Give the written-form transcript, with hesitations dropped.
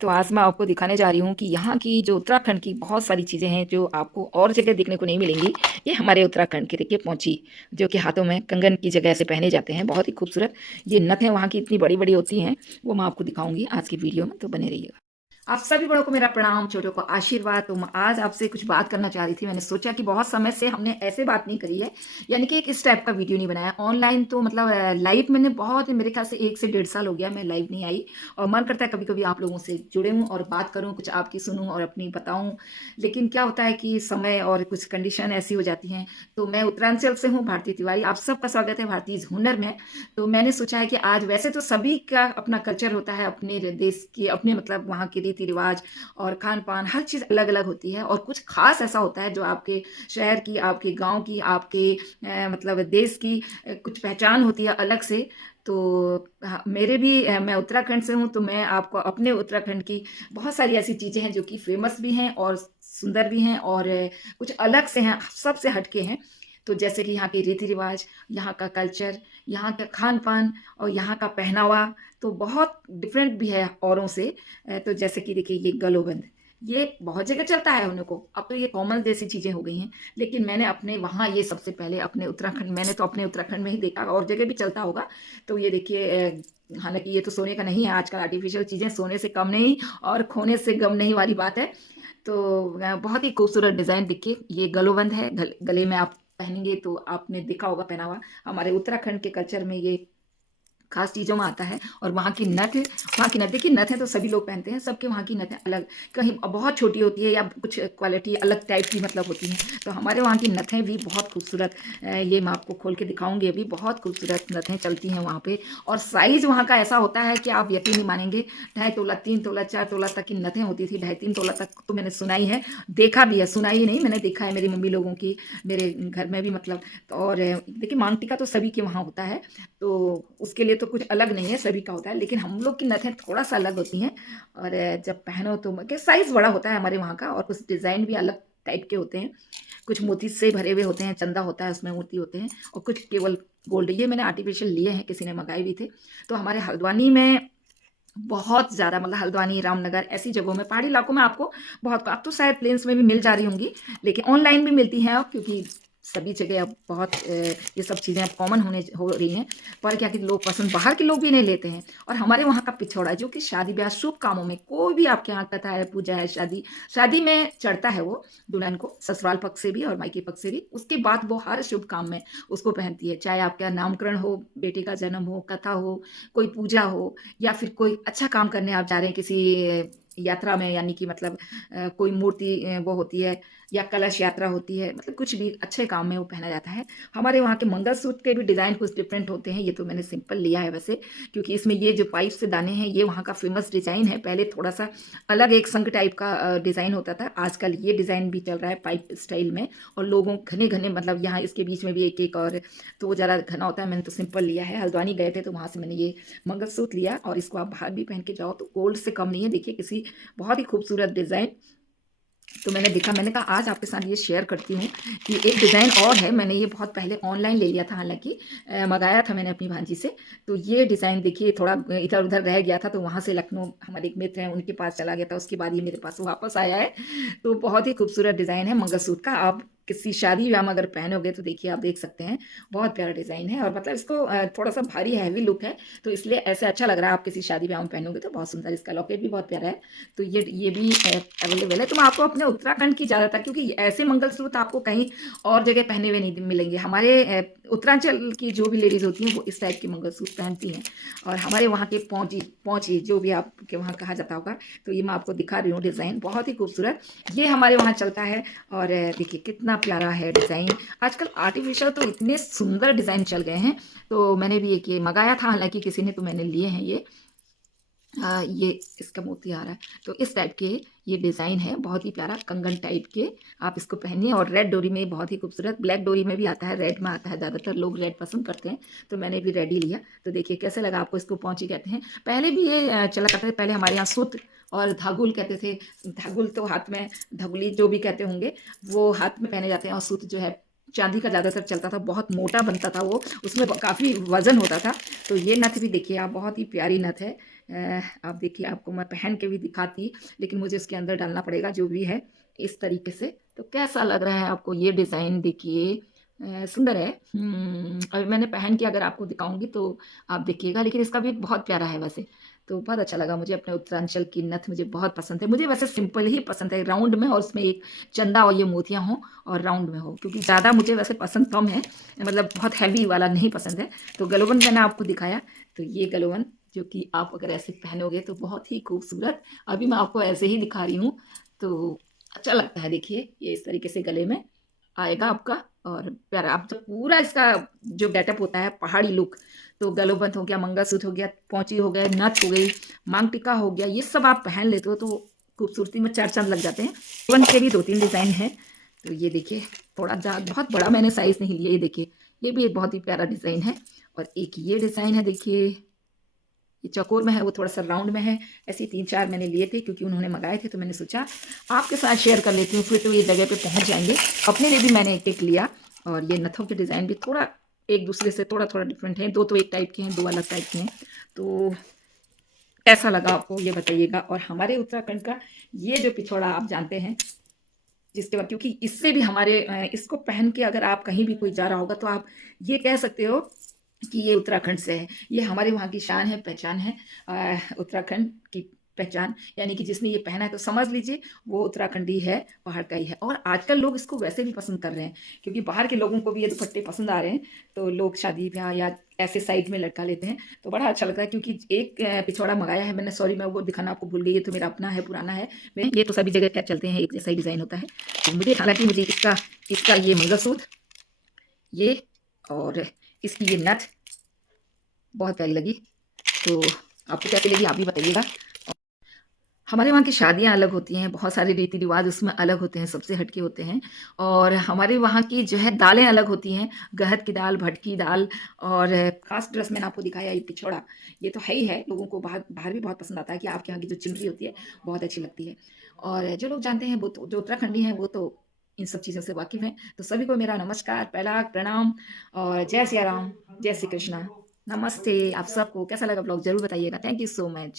तो आज मैं आपको दिखाने जा रही हूँ कि यहाँ की जो उत्तराखंड की बहुत सारी चीज़ें हैं जो आपको और जगह देखने को नहीं मिलेंगी। ये हमारे उत्तराखंड के देखिए पौंची, जो कि हाथों में कंगन की जगह से पहने जाते हैं, बहुत ही खूबसूरत। ये नथ है वहाँ की, इतनी बड़ी बड़ी होती हैं, वो मैं आपको दिखाऊंगी आज की वीडियो में, तो बने रहिएगा। आप सभी बड़ों को मेरा प्रणाम, छोटों को आशीर्वाद। तो मैं आज आपसे कुछ बात करना चाह रही थी। मैंने सोचा कि बहुत समय से हमने ऐसे बात नहीं करी है, यानी कि एक इस टाइप का वीडियो नहीं बनाया ऑनलाइन। तो मतलब लाइव मैंने बहुत, मेरे ख्याल से 1 से 1.5 साल हो गया मैं लाइव नहीं आई। और मन करता है कभी कभी आप लोगों से जुड़े हूँ और बात करूँ, कुछ आपकी सुनूँ और अपनी बताऊँ। लेकिन क्या होता है कि समय और कुछ कंडीशन ऐसी हो जाती हैं। तो मैं उत्तरांचल से हूँ, भारती तिवारी, आप सबका स्वागत है भारतीय हुनर में। तो मैंने सोचा है कि आज, वैसे तो सभी का अपना कल्चर होता है, अपने देश की अपने मतलब वहाँ के रीति रिवाज और खान पान, हर चीज़ अलग अलग होती है। और कुछ खास ऐसा होता है जो आपके शहर की, आपके गांव की, आपके मतलब देश की कुछ पहचान होती है अलग से। तो हाँ, मेरे भी मैं उत्तराखंड से हूँ, तो मैं आपको अपने उत्तराखंड की बहुत सारी ऐसी चीज़ें हैं जो कि फेमस भी हैं और सुंदर भी हैं और कुछ अलग से हैं, सबसे हटके हैं। तो जैसे कि यहाँ के रीति रिवाज, यहाँ का कल्चर, यहाँ का खान पान और यहाँ का पहनावा तो बहुत डिफरेंट भी है औरों से। तो जैसे कि देखिए ये गलोबंद, ये बहुत जगह चलता है उन्हें को, अब तो ये कॉमन जैसी चीज़ें हो गई हैं। लेकिन मैंने अपने वहाँ ये सबसे पहले अपने उत्तराखंड, मैंने तो अपने उत्तराखंड में ही देखा, और जगह भी चलता होगा। तो ये देखिए हालांकि ये तो सोने का नहीं है, आजकल आर्टिफिशियल चीज़ें सोने से कम नहीं और खोने से गम नहीं वाली बात है। तो बहुत ही खूबसूरत डिज़ाइन, देखिए ये गलोबंद है, गले में आप पहनेंगे तो आपने देखा होगा पहनावा, हमारे उत्तराखंड के कल्चर में ये खास चीज़ों में आता है। और वहाँ की नथ देखिए, नथ है तो सभी लोग पहनते हैं, सबके वहाँ की नथें अलग, कहीं बहुत छोटी होती है या कुछ क्वालिटी अलग टाइप की मतलब होती हैं। तो हमारे वहाँ की नथें भी बहुत खूबसूरत, ये मैं आपको खोल के दिखाऊंगी अभी, बहुत खूबसूरत नथें चलती हैं वहाँ पे। और साइज़ वहाँ का ऐसा होता है कि आप यकीन नहीं मानेंगे, 2.5 तोला, 3 तोला, 4 तोला तक की नथें होती थी। 2.5 3 तोला तक तो मैंने सुना ही है, देखा भी है, सुना ही नहीं, मैंने देखा है मेरी मम्मी लोगों की, मेरे घर में भी मतलब। तो और देखिए मांग टीका तो सभी के वहाँ होता है, तो उसके लिए तो कुछ अलग नहीं है, सभी का होता है, लेकिन हम लोग की नथें थोड़ा सा अलग होती हैं। और जब पहनो तो साइज बड़ा होता है हमारे वहाँ का, और कुछ डिजाइन भी अलग टाइप के होते हैं। कुछ मोती से भरे हुए होते हैं, चंदा होता है उसमें, मोती होते हैं, और कुछ केवल गोल्ड। ये मैंने आर्टिफिशियल लिए हैं, किसी ने मंगाए भी थे। तो हमारे हल्द्वानी में बहुत ज़्यादा, मतलब हल्द्वानी, रामनगर, ऐसी जगहों में, पहाड़ी इलाकों में आपको बहुत, अब तो शायद प्लेन्स में भी मिल जा रही होंगी, लेकिन ऑनलाइन भी मिलती हैं अब, क्योंकि सभी जगह अब बहुत ये सब चीज़ें अब कॉमन होने हो रही हैं। पर क्या कि लोग पसंद, बाहर के लोग भी नहीं लेते हैं। और हमारे वहाँ का पिछौड़ा, जो कि शादी ब्याह शुभ कामों में, कोई भी आपके यहाँ कथा है, पूजा है, शादी शादी में चढ़ता है वो दुल्हन को, ससुराल पक्ष से भी और मायके पक्ष से भी। उसके बाद वो हर शुभ काम में उसको पहनती है, चाहे आपका नामकरण हो, बेटे का जन्म हो, कथा हो, कोई पूजा हो, या फिर कोई अच्छा काम करने आप जा रहे हैं किसी यात्रा में, यानी कि मतलब कोई मूर्ति वो होती है, या कलश यात्रा होती है, मतलब कुछ भी अच्छे काम में वो पहना जाता है। हमारे वहाँ के मंगलसूत्र के भी डिज़ाइन कुछ डिफरेंट होते हैं। ये तो मैंने सिंपल लिया है वैसे, क्योंकि इसमें ये जो पाइप से दाने हैं, ये वहाँ का फेमस डिज़ाइन है। पहले थोड़ा सा अलग एक संग टाइप का डिज़ाइन होता था, आजकल ये डिज़ाइन भी चल रहा है पाइप स्टाइल में। और लोगों घने घने, मतलब यहाँ इसके बीच में भी एक एक, और तो वो ज़्यादा घना होता है। मैंने तो सिंपल लिया है, हल्द्वानी गए थे तो वहाँ से मैंने ये मंगलसूत्र लिया, और इसको आप बाहर भी पहन के जाओ तो गोल्ड से कम नहीं है। देखिए किसी बहुत ही खूबसूरत डिज़ाइन। तो मैंने देखा, मैंने कहा आज आपके साथ ये शेयर करती हूँ कि एक डिज़ाइन और है। मैंने ये बहुत पहले ऑनलाइन ले लिया था, हालांकि मंगाया था मैंने अपनी भांजी से। तो ये डिज़ाइन देखिए थोड़ा इधर उधर रह गया था, तो वहाँ से लखनऊ हमारे एक मित्र हैं, उनके पास चला गया था, उसके बाद ये मेरे पास वापस आया है। तो बहुत ही खूबसूरत डिज़ाइन है मंगलसूत्र का, आप किसी शादी ब्याह में अगर पहनोगे तो देखिए आप देख सकते हैं, बहुत प्यारा डिज़ाइन है। और मतलब इसको थोड़ा सा भारी हैवी लुक है, तो इसलिए ऐसे अच्छा लग रहा है। आप किसी शादी ब्याह में पहनोगे तो बहुत सुंदर, इसका लॉकेट भी बहुत प्यारा है। तो ये भी अवेलेबल है। तो मैं आपको अपने उत्तराखंड की ज़्यादातर, क्योंकि ऐसे मंगलसूत्र आपको कहीं और जगह पहने हुए नहीं मिलेंगे। हमारे उत्तरांचल की जो भी लेडीज़ होती हैं वो इस टाइप के मंगलसूत्र पहनती हैं। और हमारे वहाँ के पौंची पौंची जो भी आपके वहाँ कहा जाता होगा, तो ये मैं आपको दिखा रही हूँ डिज़ाइन, बहुत ही खूबसूरत, ये हमारे वहाँ चलता है। और देखिए कितना प्यारा है डिज़ाइन। आजकल आर्टिफिशियल तो इतने सुंदर डिज़ाइन चल गए हैं। तो मैंने भी एक ये मंगाया था, हालांकि किसी ने, तो मैंने लिए हैं ये। ये इसका मोती आ रहा है, तो इस टाइप के ये डिज़ाइन है, बहुत ही प्यारा कंगन टाइप के। आप इसको पहनिए, और रेड डोरी में बहुत ही खूबसूरत, ब्लैक डोरी में भी आता है, रेड में आता है, ज़्यादातर लोग रेड पसंद करते हैं, तो मैंने भी रेड ही लिया। तो देखिए कैसे लगा आपको, इसको पौंची कहते हैं। पहले भी ये चला करता था, पहले हमारे यहाँ सूत और धागुल कहते थे। धागुल तो हाथ में, धगुली जो भी कहते होंगे, वो हाथ में पहने जाते हैं। और सूत जो है चांदी का ज़्यादातर चलता था, बहुत मोटा बनता था वो, उसमें काफ़ी वजन होता था। तो ये नथ भी देखिए आप, बहुत ही प्यारी नथ है। आप देखिए, आपको मैं पहन के भी दिखाती, लेकिन मुझे उसके अंदर डालना पड़ेगा जो भी है इस तरीके से। तो कैसा लग रहा है आपको ये डिज़ाइन? देखिए सुंदर है। अभी मैंने पहन के अगर आपको दिखाऊँगी तो आप देखिएगा, लेकिन इसका भी बहुत प्यारा है वैसे। तो बहुत अच्छा लगा मुझे, अपने उत्तरांचल की नथ मुझे बहुत पसंद है। मुझे वैसे सिंपल ही पसंद है, राउंड में और उसमें एक चंदा और ये मोतियाँ हों और राउंड में हो, क्योंकि ज़्यादा मुझे वैसे पसंद कम है, मतलब बहुत हैवी वाला नहीं पसंद है। तो गलोबन मैंने आपको दिखाया, तो ये गलोबन जो कि आप अगर ऐसे पहनोगे तो बहुत ही खूबसूरत, अभी मैं आपको ऐसे ही दिखा रही हूँ तो अच्छा लगता है। देखिए ये इस तरीके से गले में आएगा आपका और प्यारा। आप जब पूरा इसका जो गेटअप होता है पहाड़ी लुक, तो गलोबंद हो गया, मंगलसूत्र हो गया, पौंची हो गए, नथ हो गई, मांग टिक्का हो गया, ये सब आप पहन लेते हो तो खूबसूरती में चार चांद लग जाते हैं। वन के भी दो तीन डिज़ाइन हैं, तो ये देखिए, थोड़ा बहुत बड़ा मैंने साइज़ नहीं लिया। ये देखिए, ये भी एक बहुत ही प्यारा डिज़ाइन है। और एक ये डिज़ाइन है, देखिए ये चौकोर में है, वो थोड़ा सा राउंड में है। ऐसे ही तीन चार मैंने लिए थे क्योंकि उन्होंने मंगाए थे, तो मैंने सोचा आपके साथ शेयर कर लेती हूँ, फिर तो ये जगह पे पहुँच जाएंगे। अपने लिए भी मैंने एक एक लिया। और ये नथों के डिज़ाइन भी थोड़ा एक दूसरे से थोड़ा थोड़ा डिफरेंट है, दो तो एक टाइप के हैं, दो अलग टाइप के हैं। तो कैसा लगा आपको ये बताइएगा। और हमारे उत्तराखंड का ये जो पिछोड़ा आप जानते हैं, जिसके बाद क्योंकि इससे भी हमारे इसको पहन के अगर आप कहीं भी कोई जा रहा होगा तो आप ये कह सकते हो कि ये उत्तराखंड से है। ये हमारे वहाँ की शान है, पहचान है। उत्तराखंड की पहचान, यानी कि जिसने ये पहना है तो समझ लीजिए वो उत्तराखंडी है, पहाड़ का ही है। और आजकल लोग इसको वैसे भी पसंद कर रहे हैं, क्योंकि बाहर के लोगों को भी ये दुपट्टे पसंद आ रहे हैं। तो लोग शादी ब्याह या ऐसे साइड में लटका लेते हैं, तो बड़ा अच्छा लगता है। क्योंकि एक पिछवाड़ा मंगाया है मैंने, सॉरी मैं वो दिखाना आपको भूल गई, ये तो मेरा अपना है, पुराना है। ये तो सभी जगह क्या चलते हैं, एक जैसा ही डिज़ाइन होता है। तो मुझे, हालांकि मुझे इसका इसका ये मंगलसूत्र, ये और इसकी ये नथ बहुत प्यारी लगी। तो आपको कैसी लगी आप भी बताइएगा। हमारे वहाँ की शादियाँ अलग होती हैं, बहुत सारे रीति-रिवाज़ उसमें अलग होते हैं, सबसे हट के होते हैं। और हमारे वहाँ की जो है दालें अलग होती हैं, गहत की दाल, भटकी दाल। और ख़ास ड्रेस मैंने आपको दिखाया ये पिछोड़ा, ये तो है ही है, लोगों को बाहर बाहर भी बहुत पसंद आता है कि आपके यहाँ की जो चुनरी होती है, बहुत अच्छी लगती है। और जो लोग जानते हैं वो तो, जो उत्तराखंडी हैं वो तो इन सब चीज़ों से वाकिफ़ हैं। तो सभी को मेरा नमस्कार, पहला प्रणाम और जय सिया राम, जय श्री कृष्णा। नमस्ते आप सबको। कैसा लगा ब्लॉग ज़रूर बताइएगा। Thank you so much.